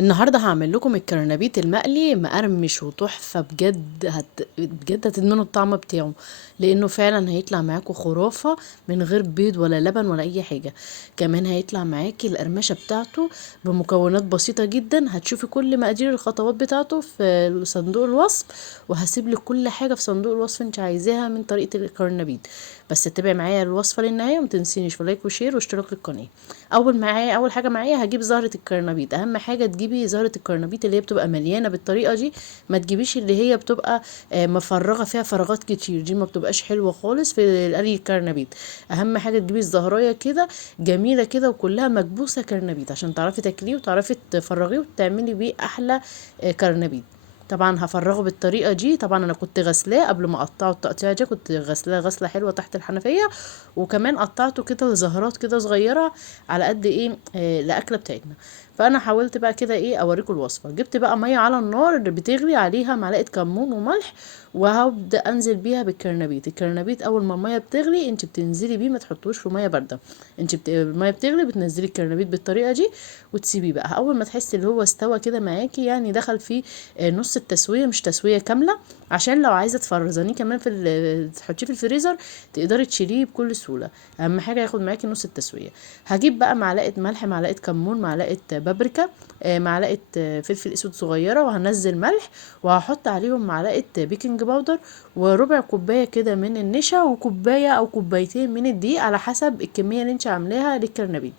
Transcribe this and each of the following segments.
النهارده هاعمل لكم الكرنبيط المقلي مقرمش وتحفة بجد بجد هتدمنوا الطعم بتاعه، لانه فعلا هيطلع معاكم خرافة من غير بيض ولا لبن ولا اي حاجة. كمان هيطلع معاكي القرمشة بتاعته بمكونات بسيطة جدا. هتشوفي كل مقادير الخطوات بتاعته في صندوق الوصف، وهسيب لك كل حاجة في صندوق الوصف انت عايزاها من طريقة الكرنبيط. بس تتابعي معايا الوصفة للنهاية ومتنسينيش لايك وشير واشتراك للقناة. اول حاجه معايا هجيب زهره الكرنبيط. اهم حاجه تجيبي زهره الكرنبيط اللي هي بتبقى مليانه بالطريقه دي، ما تجيبيش اللي هي بتبقى مفرغه فيها فراغات كتير، دي ما بتبقاش حلوه خالص في قلي الكرنبيط. اهم حاجه تجيبي الزهرايه كده جميله كده وكلها مكبوسه كرنبيط عشان تعرفي تاكليه وتعرفي تفرغيه وتعملي بيه احلى كرنبيط. طبعا هفرغه بالطريقه دي. طبعا انا كنت غسلاه قبل ما اقطعه التقطيعه دي، كنت غسلاه غسله حلوه تحت الحنفيه، وكمان قطعته كده لزهرات كده صغيره على قد ايه الاكله بتاعتنا. فانا حاولت بقى كده ايه اوريكم الوصفه. جبت بقى ميه على النار اللي بتغلي، عليها معلقه كمون وملح، وهبدا انزل بيها بالكرنبيط. الكرنبيط اول ما الميه بتغلي انت بتنزلي بيه، ما تحطوش في ميه بارده. الميه بتغلي بتنزلي الكرنبيط بالطريقه دي وتسيبيه بقى. اول ما تحسي اللي هو استوى كده معاكي، يعني دخل فيه نص التسويه، مش تسويه كامله، عشان لو عايزه تفرزنيه كمان تحطيه في الفريزر تقدري تشيليه بكل سهوله. اهم حاجه ياخد معاكي نص التسويه. هجيب بقى معلقه ملح، معلقه كمون، معلقه بابريكا، معلقه فلفل اسود صغيره، وهنزل ملح، وهحط عليهم معلقه بيكنج باودر، وربع كوبايه كده من النشا، وكوبايه او كوبايتين من الدقيق على حسب الكميه اللي انت عاملاها للكرنبيط.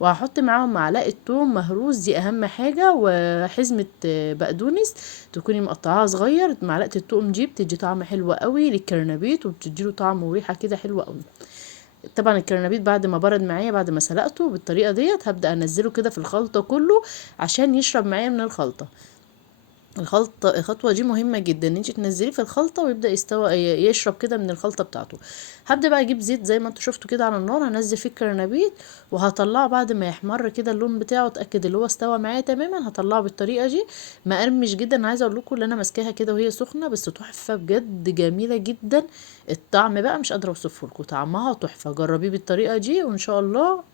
وهحط معاهم معلقه توم مهروس، دي اهم حاجه، وحزمه بقدونس تكوني مقطعاها صغير. معلقه التوم دي بتدي طعم حلو قوي للكرنبيط، وبتديله طعم وريحه كده حلوه قوي. طبعا الكرنبيط بعد ما برد معايا، بعد ما سلقته بالطريقه ديت، هبدا انزله كده في الخلطه كله عشان يشرب معايا من الخلطه. الخطوه دي مهمه جدا، ان انت تنزليه في الخلطه ويبدا يشرب كده من الخلطه بتاعته. هبدا بقى اجيب زيت زي ما انتوا شفتوا كده على النار، هنزل فيه الكرنبيط، وهطلعه بعد ما يحمر كده اللون بتاعه، اتاكد اللي هو استوى معايا تماما. هطلعه بالطريقه دي مقرمش جدا. انا عايزه اقول لكم ان انا ماسكاها كده وهي سخنه، بس تحفه بجد، جميله جدا. الطعم بقى مش قادره اوصفه لكم، طعمها تحفه. جربيه بالطريقه دي وان شاء الله